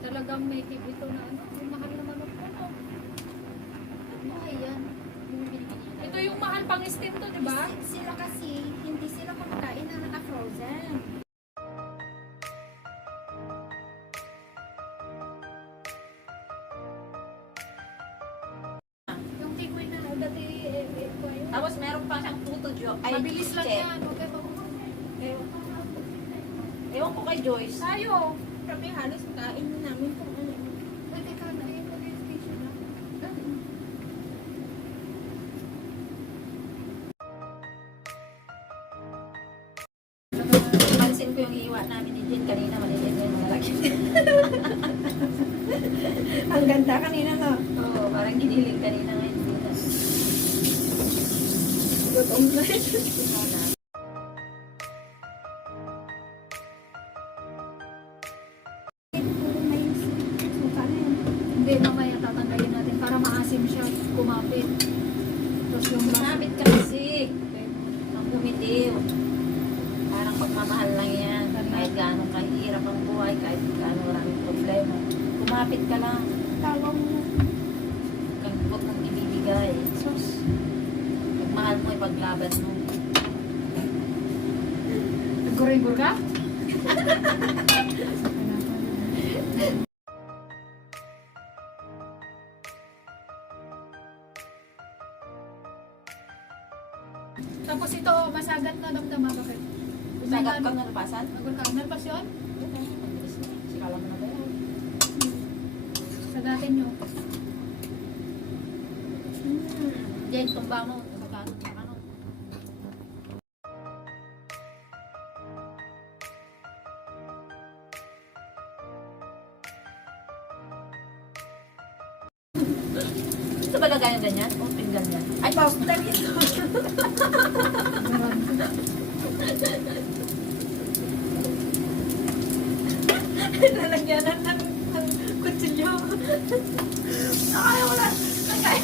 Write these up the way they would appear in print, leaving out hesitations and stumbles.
Talagang may kibito na ano. Yung mahal naman ang puno. Ano yan? Ito yung mahal pang steam to, di ba? Sila kasi, hindi sila kumakain ng naka-frozen. Yung tikoy na dati ko yun. Tapos meron pa siyang puto, Mabilis lang Che. yan. Huwag kayo Ewan ko kay Joyce. tayo. Kami halos kain na namin kung ano. Pwede ka na yun. Pwede yung station na. Pansin ko yung iiwa namin ni Jen kanina, maliliit na yung mga laki. Ang ganda kanina no? Oo, parang giniling kanina ngayon. Gutom na. Hindi, mamaya tatanggalin natin para maasim siya kumapit. Tapos yung Kumapit ka kasi. Ang bumitiw. Parang pagmamahal lang yan. Kahit gaano kahirap ang buhay, kahit gaano maraming problema. Kumapit ka lang. Tawang mo. Kung huwag mong ibibigay. sus. Pagmahal mo, ipaglaban mo. Nagguray-gur ka? Tapos ito, masagat na damdama. Bakit? Sagat ka nalapasan? Nagulkanan pa yun? Sikala mo na ba yan? Sagatin nyo. Jen, tumba mo. Magkano? Ano? Ito ba lagay yung ganyan? O pinggan yan? Ay, pause na tayo ito. Lalagyanan ng kutsilyo. Ay, wala. Lagay.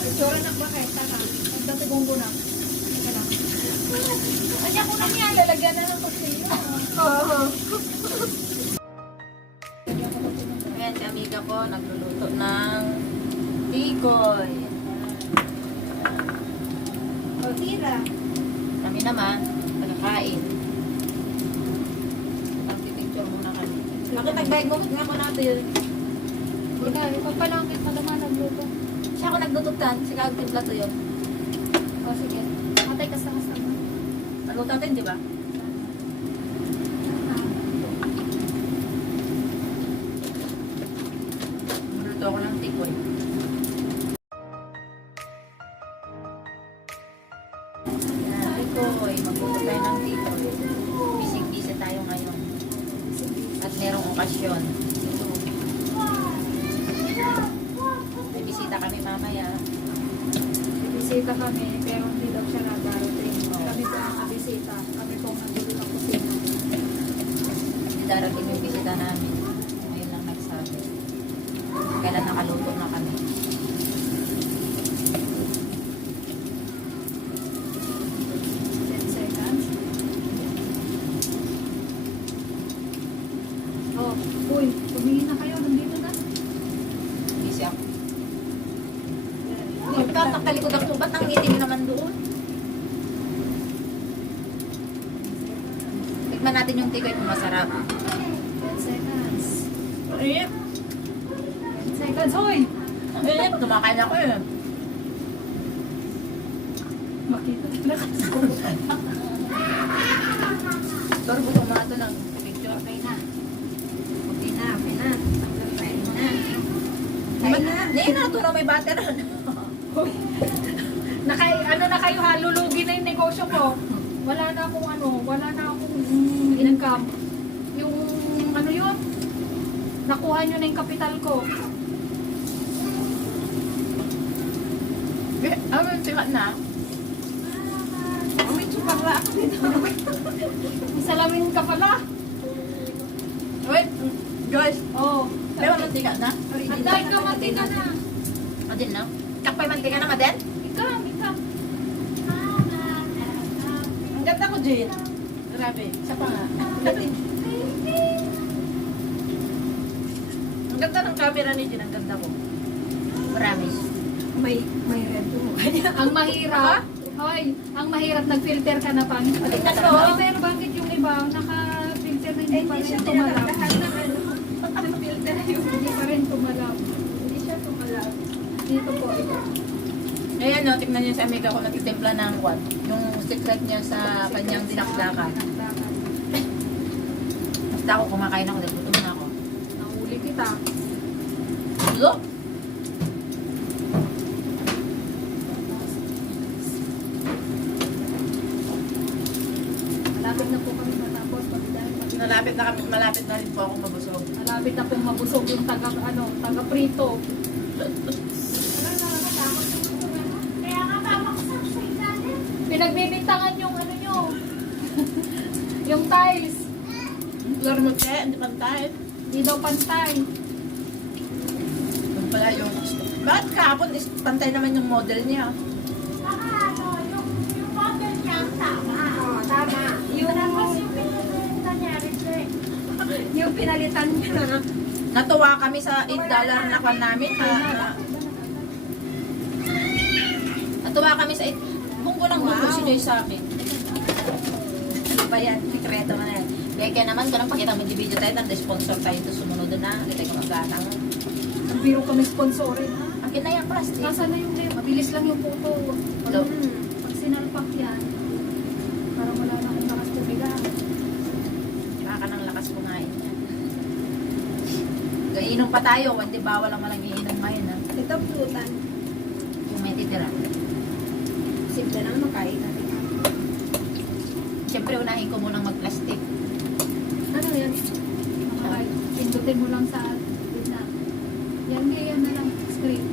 Itsura na bakit? Taka. Ang dati bonggo na. Teka lang. Kanya ko lang yan. Lalagyan na ng kutsilyo. Oo. Ayan, si amiga ko nagluluto ng tikoy. O, tira. Kami naman, nagkakain. Pag-picture muna kami. Bakit nag-bag mo nga mo natin? Hindi na, ipagpalangit na naman nagluto. Siya ako nagdututan, si Kagtimpla to yun. O sige. Matay ka sa kasama. Nagluto natin, di ba? Nagluto ako ng tikoy. Yan, tikoy. Magluto tayo ng tikoy. Bisig-bisig tayo ngayon. At merong okasyon. May bisita kami mamaya. Bibisita kami, pero hindi daw siya nadarating. Kami po ang nabisita. Kami po ang nandito ng kusina. Hindi darating yung bisita namin. Ngayon lang nagsabi. Kailan nakaluto na kami. 10 seconds. Oh, uy, tumingin na kayo. Nandito na. Busy ako. Nagtatalikod ako. Ba't ang ngiti nyo naman doon? Tikman natin yung tikoy kung masarap. 10 seconds. Eh, 10 seconds, hoy! kumakain ako eh. Makita na kasi. Sorry, gusto mo ito ng picture. Okay na. Okay na, okay na. Kain na. Kain na. Hindi na, ito na may butter. Ano na kayo ha, lulugi na yung negosyo ko. Wala na akong wala na akong income. Yung ano yun, nakuha nyo na yung kapital ko. Ano yung sikat na? May tsupakla ako dito. May salamin ka pala. Wait, guys. Oh, May walang sikat na? hantay ka, mantika na. din, no? Kakpay mantika naman din? Ikam. Ang ganda ko, Jane. Grabe. Isa pa nga. Ang ganda ng camera ni Jane. Ang ganda ko. Promise. May red mo. Ang mahirap. Hoy, ang mahirap nag-filter ka na pang. Tingnan mo. Pero bakit yung iba naka-filter na hindi pa Hindi rin siya tumalab? pinakatahan ng ano. Ang filter yung Hindi pa rin tumalab. hindi siya tumalab. Dito po ito. Ayan, no, tignan niyo sa amiga ko nagtitimpla ng kwan. Yung secret niya sa kanyang dinakdakan. Basta ako kumakain ako, dahil gutom na ako. Nahuli kita. Look! Malapit na po kami matapos. Malapit na rin po ako mabusog. Malapit na pong mabusog yung taga-prito. Kaya nga tama ko sa ilalim. Pinagbibintangan yung ano nyo. Yung tiles. Lord mo, te, hindi pantay. Hindi daw pantay. Yung pala yung... Bakit kahapon is pantay naman yung model niya? Baka ano, yung model niya ang tama. Oo, tama. Yung pinalitan niya, yung pinalitan niya na. Natuwa kami sa $8 na kwan namin. Natuwa kami sa 8. Kung ko lang wow. Si Joy sa akin. Ano ba yan? Sikreto na yan. Kaya naman, kung nang pakita mo yung video tayo, sponsor tayo ito sumunod na. Kita ko maggatang. Nagbiro kami sponsorin. Akin na yung plastic. Nasaan na yung lem? Mabilis lang yung photo. Hello? Pag sinalpak yan, parang wala na akong lakas tumigaan. Baka ng lakas kumain yan. Gainom pa tayo, hindi bawal ang malang iinom ngayon. Ha? Ito, plutan. Kung may titira. Simple lang makain natin. Siyempre, unahin ko munang mag-plastic. Ano yan? Okay. Pindutin mo lang sa gitna. Yan, yan na lang. Screen.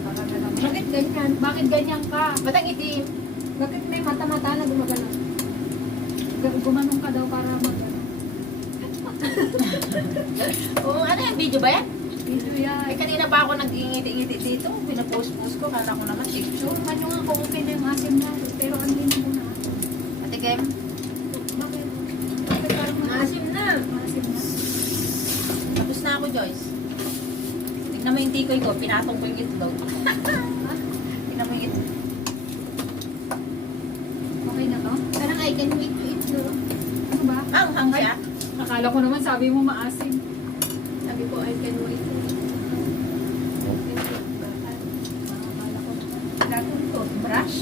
Baka na lang. Bakit ganyan? Bakit ganyan ka? Ba't ang itim? Bakit may mata-mata na gumagano? Gumanong ka daw para mag-ano. Oo, ano yan? Video ba yan? Video yan. Ay, kanina pa ako nag-ingiti-ingiti dito. Pinapost-post ko. Kala ko naman picture. Sure, man yung ako okay na yung asim na. Pero ang lino mo na. Ate Kem, Bakit? Bakit parang Maasim na. maasim na? tapos na ako, Joyce. Tignan mo yung tikoy ko. Pinatong ko yung itlog. Tignan mo yung itlog. Okay na to? Parang I can wait to eat, no? Ano ba? Ang hang siya. Akala ko naman sabi mo maasim. Sabi ko, I can wait to eat. Akala ko naman. Gagawin ko. Brush.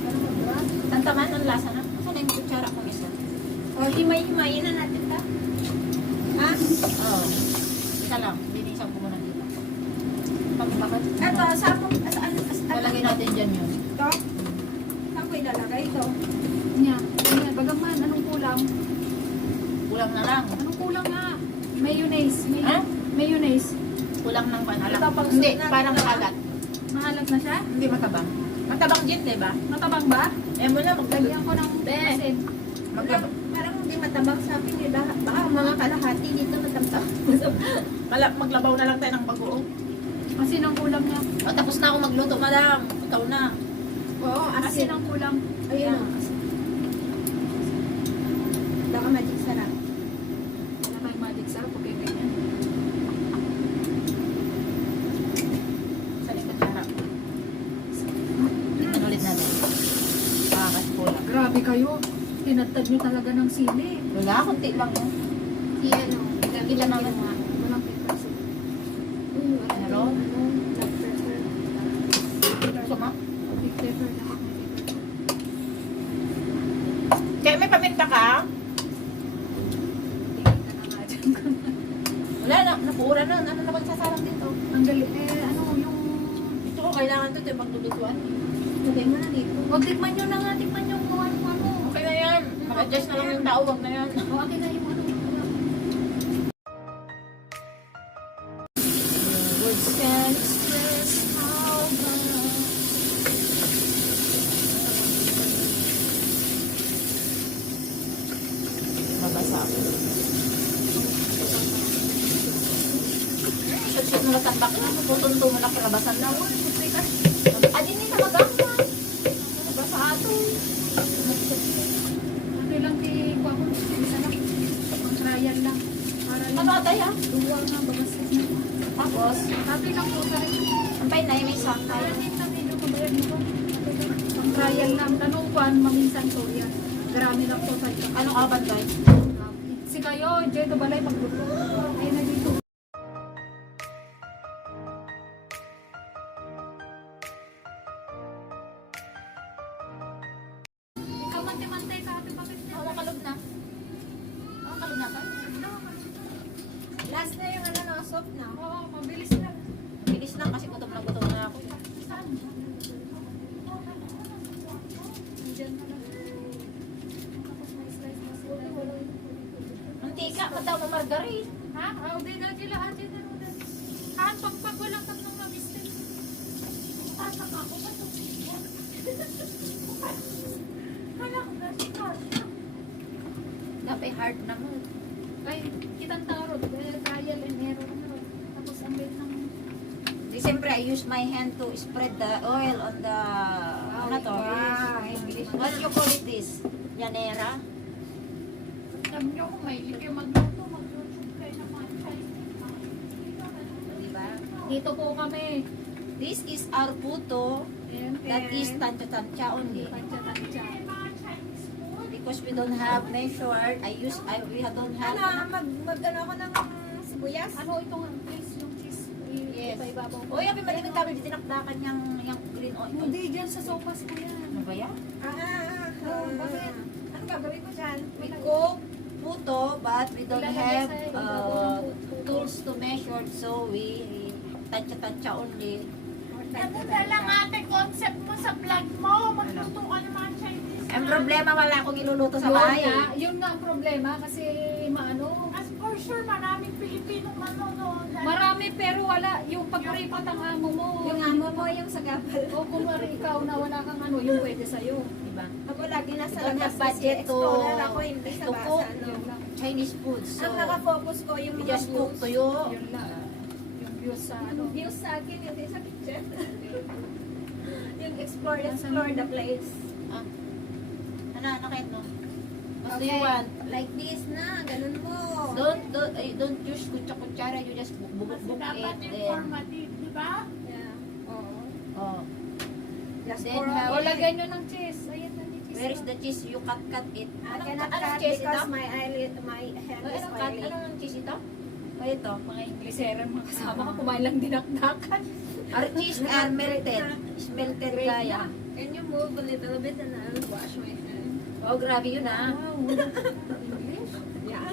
Ano ba? Tantaman ang lasa na. Saan na yung kutsara kong isa? O, himay-himayin na natin ta. Ha? Oo. Isa lang. Binisan ko muna dito. Bakit? Eto, saan Lalagay natin dyan yun. Ito? Saan ko ilalagay ito? Nya. Nya. Bagaman, anong kulang? Kulang na lang. Anong kulang nga? Mayonnaise. Ha? Mayonnaise. Kulang ng panalak. Ito, pang Hindi, suot natin parang ito, kagat. Mahalag na siya? Hindi matabang. Matabang din, di ba? Matabang ba? Eh mo na, Lagyan ko ng Be. asin. Parang hindi matabang sa akin. Eh. Baka mga kalahati dito matabang. Maglabaw na lang tayo ng bagoong. Asin ang kulang niya. O, tapos na ako magluto, madam. Ikaw na. Oo, Asin asin. ang kulang. Ayun o. Baka magic sarap. Wala tayong magic sarap. Okay, ganyan. Sa likod harap. Ano ulit natin? Pakas kulang. Grabe kayo. Tinatad nyo talaga ng sili. Wala, kunti lang yun. Iyan o. Kita naman nga. Walang pepper soup. Meron? Black pepper. Gusto mo? Big pepper. Lahat may pepper. Kaya may paminta ka? Tingin ka na nga dyan. Wala na, napuura na. Ano na magsasalang dito? Ang galing. Ano yung... Ito ko, kailangan ito. Ito yung pagdudutuan. Lagay mo na dito. O, tikman nyo na nga. Tikman nyo kung ano. Okay na yan. Mag-adjust na lang yung tao. Wag na yan. O, akin na yung ano. Words can express how mabasa ako. Shoot mo na Bakit naman putunto mo na kilabasan na mo? Adin nila magama. Nabasa ato. Ano lang di ko ako, isa lang. Ang trial lang. Para lang. Ano tayo? Duwa nga, bagas. Tapos, Dati lang po, sabi ko. ampay na yung may sakay. Kaya din na medyo mabayad mo. Ang trial lang. Tanupan, maminsan to yan. Garami lang po tayo. Anong kaban tayo? Si kayo, Joy, ito balay pagluto. Ayun na dito. Ikaw mante-mante ka, ate, bakit na? Ako makalog na. Ako makalog na ka? Last na yung ano, no, soap na. Oo, mabilis lang. Bilis lang kasi gutom na ako. Saan? Diyan ka lang. Tapos may slice na sila. Mantika, madaw mo margarine. Ha? Ah, di na sila, ate, na rin. Kaan, pagpag walang tatlong mabiste. Tatak ako ba ito? Hala ko na siya. Dapat hard naman. Ay, kitang tarot. Trial and error na. Tapos ang bait ng... Di siyempre, I use my hand to spread the oil on the... ano to? Wow, English. What you call it this? Yanera? Alam nyo, kung may yung magluto kayo ng mga Chinese. Diba? Dito po kami. This is our puto. Ayan. That is tansya-tansya only. Tansya-tansya. Because we don't have measured, we don't have... Mag-ano ako ng sibuyas? Ano itong cheese? Yung cheese. Yes. Ito ibabaw. Uy, abi malimit kami di tinakdakan yung green oil. Hindi, dyan sa sopas ko yan. Ano ba yan? Bakit? Ano gagawin ko dyan? We cook puto, but we don't Ilalagay have sa ibabaw ng puto. tools to measure, so we tansya-tansya only. Ano na lang ate, concept mo sa vlog mo, magluto ka ng mga Chinese. Ang problema, wala akong iluluto sa Yun bahay. nga, yun nga ang problema kasi maano, As for sure, maraming Pilipinong manonood. marami pero wala yung pagripat ang amo mo. Yung amo mo, yung sa gabal. O kung ikaw na wala kang ano, yung pwede sa'yo. Diba? Ako lagi nasa We don't labas have budget kasi to, explorer ako, hindi sa to cook basa. Yun lang. Chinese food. So, Ang nakafocus ko yung we mga just cook views. tuyo. Yun lang. Yung views sa ano. Views sa akin, hindi sa kitchen. Yung explore the place. Ah. Ano kahit no? What do you want? Like this na, ganun mo. Don't use kutsara, you just Kasi bubuk dapat it. informative, di ba? Yeah. Oo. Oh. Just Then pour have- O lagyan nyo ng cheese. Ayan na yung cheese. Where is the cheese? You cut it. I cannot anong cut cheese because ito? my eyelid, my hand is Anong cut? oily. Anong cheese ito? O ito, mga Glycerin mga kasama ka, kumain lang dinakdakan. Our cheese are melted. Is melted kaya. Can you move a little bit and I'll wash my hand? Oh, grabe yun ah. Wow. English? Yeah.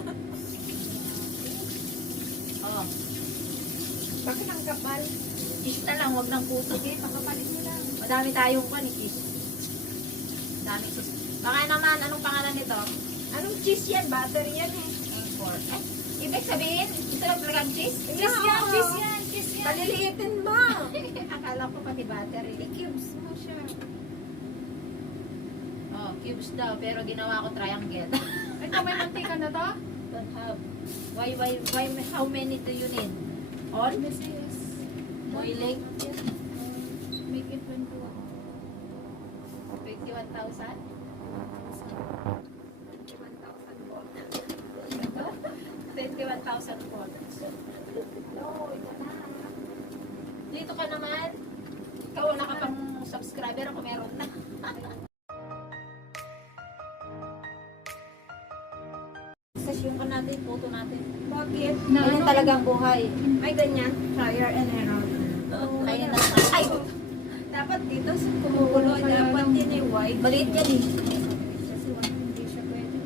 Oh, Bakit ang kapal? cheese na lang, wag ng puto. Sige, pakapalit mo lang. Madami tayong pan, cheese. Daming cheese. Baka naman, anong pangalan nito? Anong cheese yan? Butter yan eh. Import. Eh, ibig sabihin, ito lang talagang cheese? Cheese yan, cheese yan, cheese yan. Paliliitin mo. Akala ko pati battery. I-cubes mo siya. Oh, cubes daw, pero ginawa ko triangle. Ito, may mantika na to? Don't have. Why, how many do you need? All? This is... Boiling? Make it 21. 21,000? 21,000 volts. Dito ka naman. Ikaw wala ka pang subscriber, ako meron na. Session ka natin, photo natin. Bakit? Ganyan talagang buhay. May ganyan. Trial and error. Kaya na. Ay! Dapat dito kumukulo. Dapat din eh white. Maliit yan eh. Kasi wala, hindi siya pwede.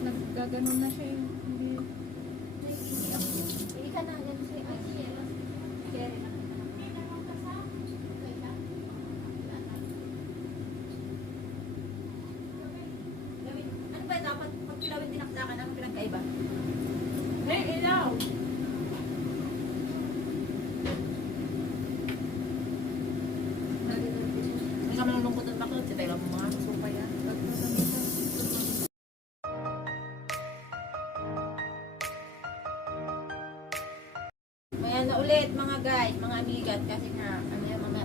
Naggaganon na siya eh. Hindi. Hindi ka na. Yan si Kerry na. Ano ba dapat pag pilawin dinakdakan ang pinagkaiba? Hey, ilaw! Hindi ka malulungkot ng bakit. Sitay lang mo mga supa yan. ulit mga guys, mga amigat kasi nga ano yun, mamaya